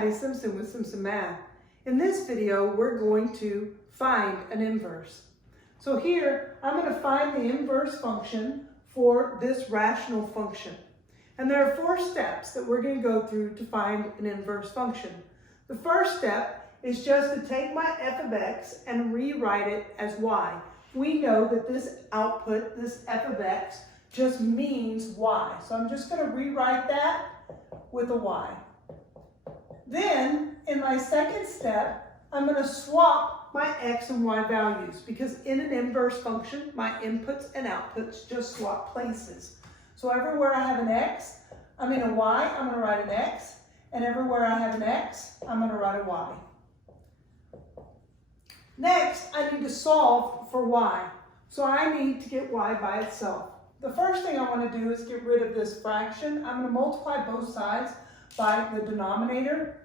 Patty Simpson with Simpson Math. In this video, we're going to find an inverse. So here, I'm going to find the inverse function for this rational function. And there are 4 steps that we're going to go through to find an inverse function. The first step is just to take my f of x and rewrite it as y. We know that this output, this f of x, just means y. So I'm just going to rewrite that with a y. Then, in my second step, I'm going to swap my x and y values because in an inverse function, my inputs and outputs just swap places. So everywhere I have an x, I'm in a y, I'm going to write an x. And everywhere I have an x, I'm going to write a y. Next, I need to solve for y. So I need to get y by itself. The first thing I want to do is get rid of this fraction. I'm going to multiply both sides by the denominator.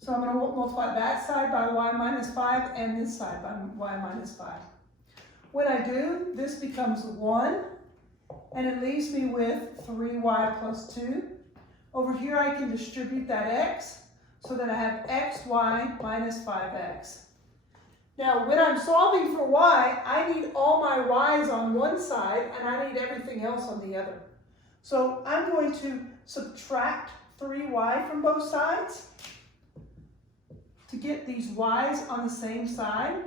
So I'm going to multiply that side by y minus 5 and this side by y minus 5. When I do, this becomes 1, and it leaves me with 3y plus 2. Over here I can distribute that x so that I have xy minus 5x. Now when I'm solving for y, I need all my y's on one side and I need everything else on the other. So I'm going to subtract 3y from both sides to get these y's on the same side.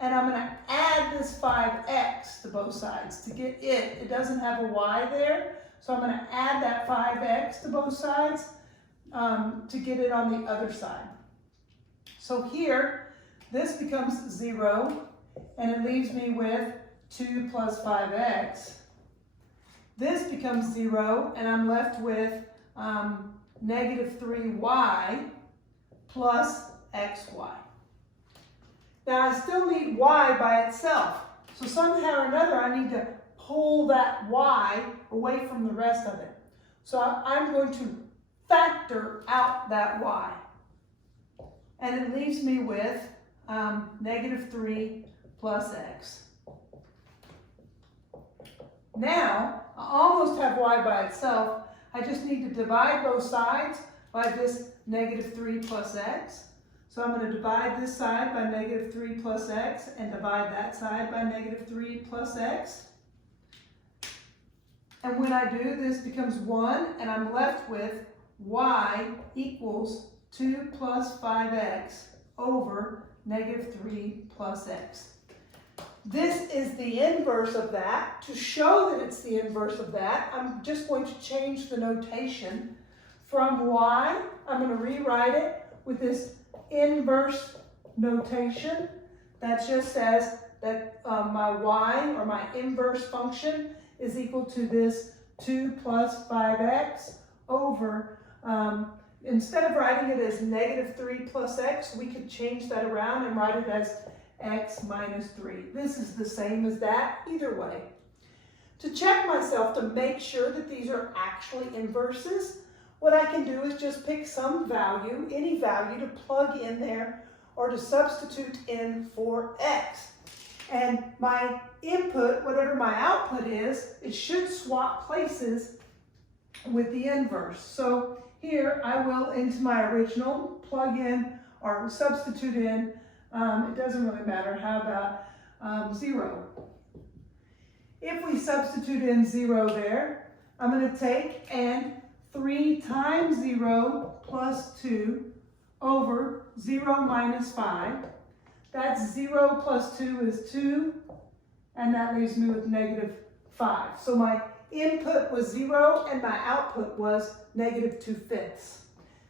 And I'm going to add this 5x to both sides to get it. It doesn't have a y there, so I'm going to add that 5x to both sides to get it on the other side. So here, this becomes 0, and it leaves me with 2 plus 5x. This becomes 0, and I'm left with negative 3y plus xy. Now I still need y by itself. So somehow or another I need to pull that y away from the rest of it. So I'm going to factor out that y. And it leaves me with negative 3 plus x. Now, I almost have y by itself. I just need to divide both sides by this negative 3 plus x. So I'm going to divide this side by negative 3 plus x and divide that side by negative 3 plus x. And when I do, this becomes 1, and I'm left with y equals 2 plus 5x over negative 3 plus x. This is the inverse of that. To show that it's the inverse of that, I'm just going to change the notation from y. I'm going to rewrite it with this inverse notation that just says that my y, or my inverse function, is equal to this 2 plus 5x over, instead of writing it as negative 3 plus x, we could change that around and write it as x minus 3. This is the same as that either way. To check myself to make sure that these are actually inverses, what I can do is just pick some value, any value, to plug in there or to substitute in for x. And my input, whatever my output is, it should swap places with the inverse. So here I will, into my original, plug in or substitute in, it doesn't really matter, how about 0. If we substitute in 0 there, I'm going to take and 3 times 0 plus 2 over 0 minus 5. That's 0 plus 2 is 2, and that leaves me with negative 5. So my input was 0, and my output was negative 2/5.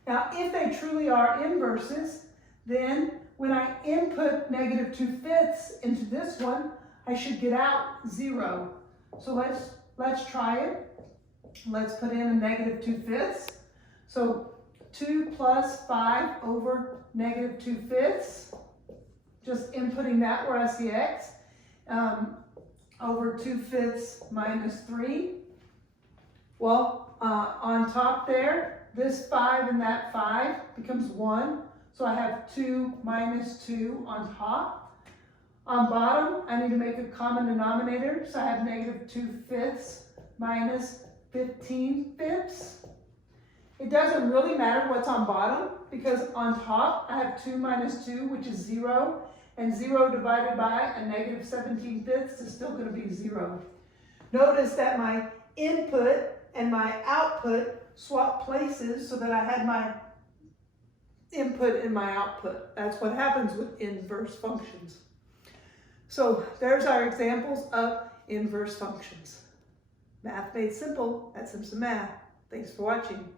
Now, if they truly are inverses, then when I input negative 2/5 into this one, I should get out 0. So let's try it. Let's put in a negative 2/5. So 2 plus 5 over negative 2/5. Just inputting that where I see x. Over 2/5 minus 3. Well, on top there, this 5 and that 5 becomes 1. So I have 2 minus 2 on top. On bottom, I need to make a common denominator. So I have negative 2/5 minus 15/5. It doesn't really matter what's on bottom, because on top I have 2 minus 2, which is 0, and 0 divided by a negative 17/5 is still going to be 0. Notice that my input and my output swap places so that I had my input and my output. That's what happens with inverse functions. So there's our examples of inverse functions. Math made simple at Simpson Math. Thanks for watching.